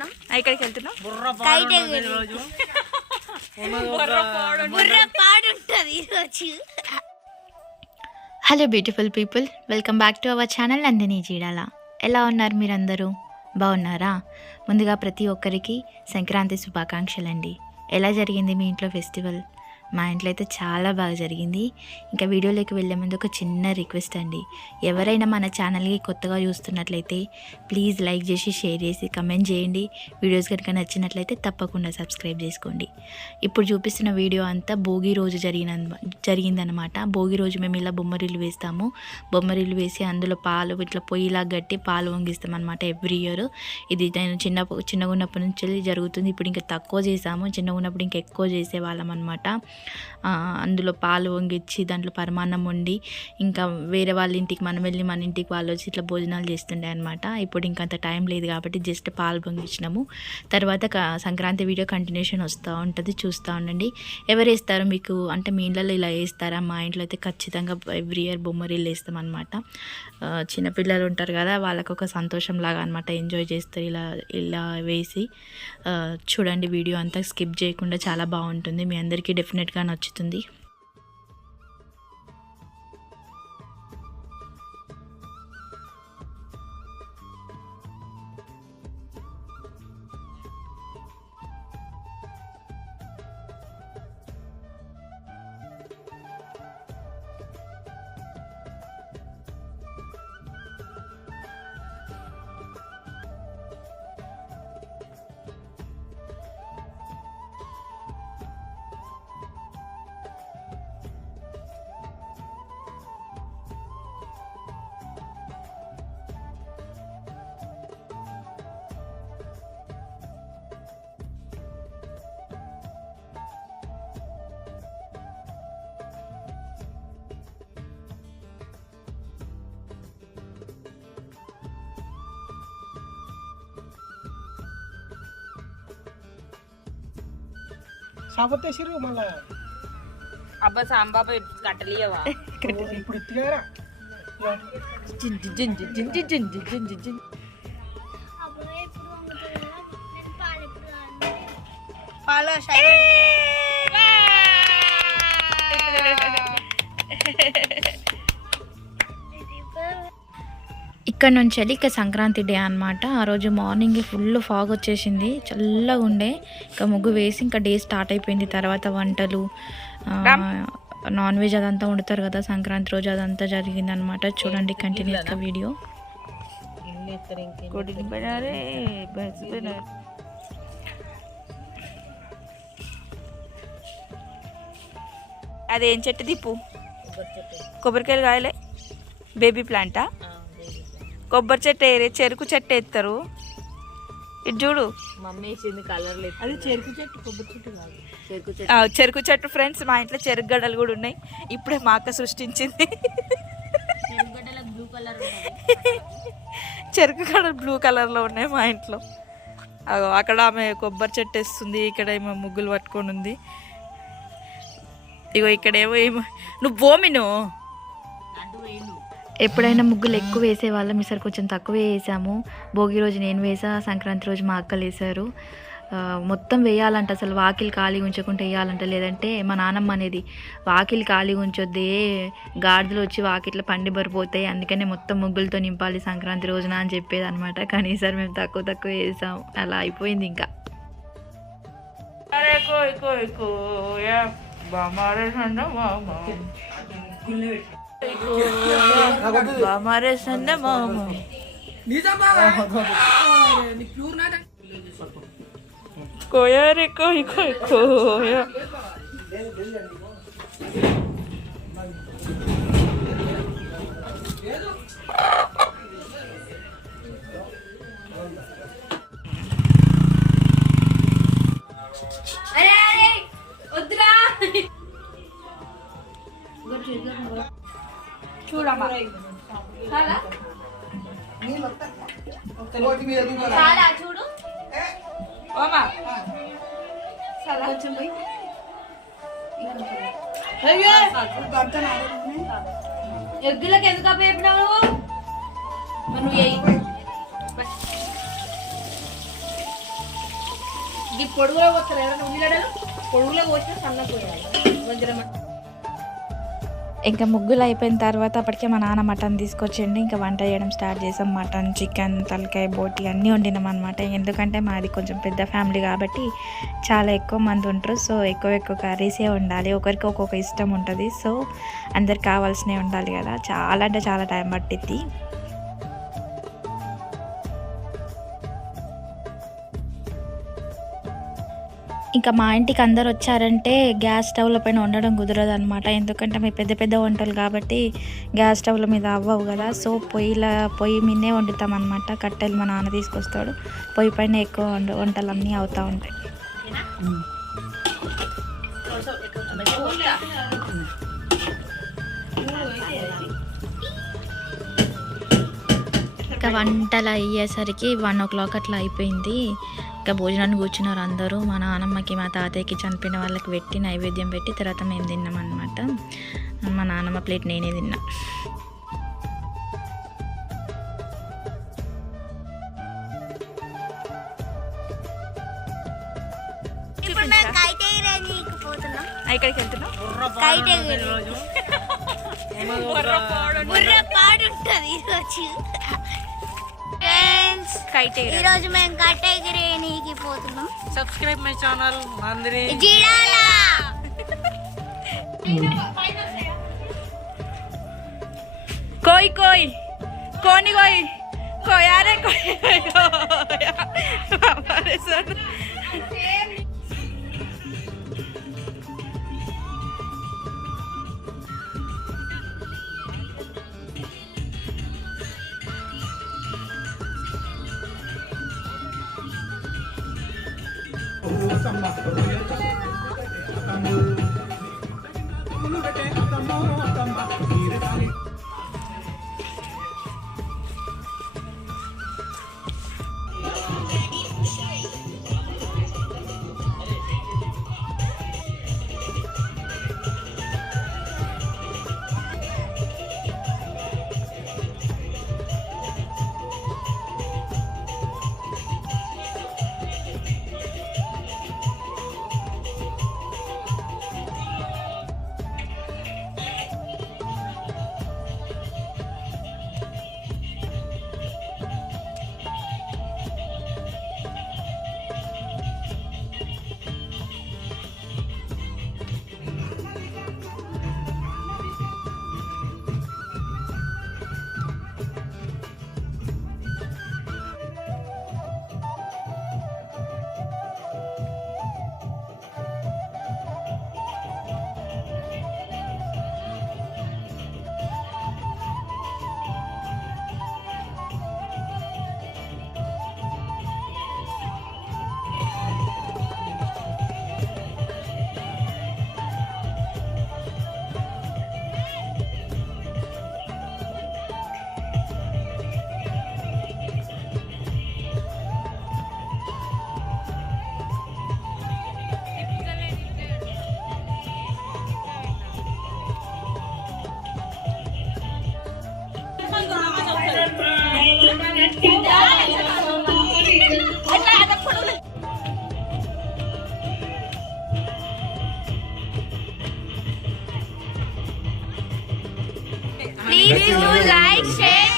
వెళ్తున్నాం. ఎక్కడికి వెళ్తున్నాం? Hello beautiful people, welcome back to our channel Nandini Cheedala. ఎలా ఉన్నారు మీరందరూ? బాగున్నారా? ముందుగా ప్రతి ఒక్కరికి సంక్రాంతి శుభాకాంక్షలండి. ఎలా జరిగింది మీ ఇంట్లో ఫెస్టివల్? మా ఇంట్లో అయితే చాలా బాగా జరిగింది. ఇంకా వీడియోలోకి వెళ్ళే ముందు ఒక చిన్న రిక్వెస్ట్ అండి, ఎవరైనా మన ఛానల్కి కొత్తగా చూస్తున్నట్లయితే ప్లీజ్ లైక్ చేసి, షేర్ చేసి, కమెంట్ చేయండి. వీడియోస్ కనుక నచ్చినట్లయితే తప్పకుండా సబ్స్క్రైబ్ చేసుకోండి. ఇప్పుడు చూపిస్తున్న వీడియో అంతా భోగి రోజు జరిగిందనమాట. భోగి రోజు మేము ఇలా బొమ్మరిల్లు వేస్తాము. బొమ్మరిల్లు వేసి అందులో పాలు ఇట్లా పొయ్యిలా గట్టి పాలు వంగిస్తాం అనమాట ఎవ్రీ ఇయర్. ఇది నేను చిన్నగా ఉన్నప్పటి నుంచి జరుగుతుంది. ఇప్పుడు ఇంకా తక్కువ చేసాము, చిన్నగా ఉన్నప్పుడు ఇంకా ఎక్కువ చేసేవాళ్ళం అనమాట. అందులో పాలు వంగిచ్చి దాంట్లో పరమాన్నం వండి ఇంకా వేరే వాళ్ళ ఇంటికి మనం వెళ్ళి మన ఇంటికి వాళ్ళు వచ్చి ఇట్లా భోజనాలు చేస్తుండే అనమాట. ఇప్పుడు ఇంకా అంత టైం లేదు కాబట్టి జస్ట్ పాలు పొంగించినాము. తర్వాత సంక్రాంతి వీడియో కంటిన్యూషన్ వస్తూ ఉంటుంది, చూస్తూ ఉండండి. ఎవరు వేస్తారు మీకు అంటే మీ ఇళ్ళలో ఇలా వేస్తారా? మా ఇంట్లో అయితే ఖచ్చితంగా ఎవ్రీ ఇయర్ బొమ్మరిల్లు వేస్తాం అనమాట. చిన్నపిల్లలు ఉంటారు కదా, వాళ్ళకు ఒక సంతోషం లాగా అనమాట, ఎంజాయ్ చేస్తారు ఇలా వేసి. చూడండి వీడియో అంతా స్కిప్ చేయకుండా, చాలా బాగుంటుంది, మీ అందరికీ డెఫినెట్గా నచ్చుతుంది. సాపత్తేసిరు మళ్ళా అబ్బా సాంబాబు కట్టలియవా ఇప్పుడు ఎత్తిగారా ఇక్కడ నుంచి వెళ్ళి ఇక సంక్రాంతి డే అనమాట. ఆ రోజు మార్నింగ్ ఫుల్ ఫాగ్ వచ్చేసింది, చల్లగా ఉండే. ఇంకా ముగ్గు వేసి ఇంకా డే స్టార్ట్ అయిపోయింది. తర్వాత వంటలు, నాన్ వెజ్ అదంతా వండుతారు కదా సంక్రాంతి రోజు, అదంతా జరిగింది అనమాట. చూడండి కంటిన్యూస్గా వీడియో. అదేం చెట్టు దిప్పు? కొబ్బరికాయలు కాయలే, బేబీ ప్లాంటా? కొబ్బరి చెట్టు చెరుకు చెట్టు ఎత్తారు. ఇది చూడు, అది చెరుకు చెట్టు, కొబ్బరి చెట్టు కాదు, చెరుకు చెట్టు ఫ్రెండ్స్. మా ఇంట్లో చెరుకు గడ్డలు కూడా ఉన్నాయి, ఇప్పుడే మా అక్క సృష్టించింది. చెరుకు గడ్డలు బ్లూ కలర్లో ఉన్నాయి మా ఇంట్లో. అక్కడ ఆమె కొబ్బరి చెట్టు వేస్తుంది, ఇక్కడ ఏమో ముగ్గులు పట్టుకొని ఉంది. ఇగో ఇక్కడేమో నువ్వు భూమిను ఎప్పుడైనా ముగ్గులు ఎక్కువ వేసేవాళ్ళం, ఈసారి కొంచెం తక్కువ వేసాము. భోగి రోజు నేను వేసా, సంక్రాంతి రోజు మా అక్కలు వేసారు. మొత్తం వేయాలంట, అసలు వాకిలి ఖాళీ ఉంచకుండా వేయాలంట. లేదంటే మా నాన్నమ్మ అనేది వాకిలి ఖాళీ ఉంచొద్దే, గాడిదలు వచ్చి వాకిట్లో పండి బరిపోతాయి, అందుకనే మొత్తం ముగ్గులతో నింపాలి సంక్రాంతి రోజున అని చెప్పేది అనమాట. కానీ ఈసారి మేము తక్కువ వేసాం, అలా అయిపోయింది. ఇంకా हमारे संग मामा कोया रे कोई कोई कोया अरे उधरा చూడమ్మా చాలా చూడు ఓమా చాలా కొంచెం పోయి ఎగ్గులకు ఎందుకు అప్పచెప్పినావు నువ్వు? ఈ పొడుగులో పోస్తారు ఎవరైనా ఉల్లిగడ్డలు పొడుగులో పోసిన సన్న పోయాలి కొంచెం. ఇంకా ముగ్గులు అయిపోయిన తర్వాత అప్పటికే మా నాన్న మటన్ తీసుకొచ్చిండి. ఇంకా వంట చేయడం స్టార్ట్ చేసాం. మటన్, చికెన్, తలకాయ, బోటి అన్నీ వండినాం అనమాట. ఎందుకంటే మాది కొంచెం పెద్ద ఫ్యామిలీ కాబట్టి చాలా ఎక్కువ మంది ఉంటారు. సో ఎక్కువ కర్రీసే ఉండాలి. ఒకరికి ఒక్కొక్క ఇష్టం ఉంటుంది. సో అందరికి కావాల్సినవి ఉండాలి కదా. చాలా అంటే చాలా టైం పట్టిద్ది. ఇంకా మా ఇంటికి అందరు వచ్చారంటే గ్యాస్ స్టవ్ల పైన వండడం కుదరదు అనమాట. ఎందుకంటే మేము పెద్ద వంటలు కాబట్టి గ్యాస్ స్టవ్ల మీద అవ్వవు కదా. సో పొయ్యి మీదే వండుతాం అనమాట. కట్టెలు మా నాన్న తీసుకొస్తాడు. పొయ్యి పైన ఎక్కువ వంటలు అన్నీ అవుతూ ఉంటాయి. ఇంకా వంటలు అయ్యేసరికి 1 o'clock అట్లా అయిపోయింది. ఇంకా భోజనాన్ని కూర్చున్నారు అందరూ. మా నాన్నమ్మకి, మా తాతయ్యకి, చనిపోయిన వాళ్ళకి పెట్టి నైవేద్యం పెట్టి తర్వాత మేము తిన్నాం అనమాట. మా నాన్నమ్మ ప్లేట్ నేనే తిన్నా. ఎక్కడికి వెళ్తున్నాం? ఈరోజు మేము కైటగిరీకి పోతున్నాం. సబ్స్క్రైబ్ మై ఛానల్ అందరి कोई कोई कोनी कोई कोई अरे कोई हमारे साथ Please do like, share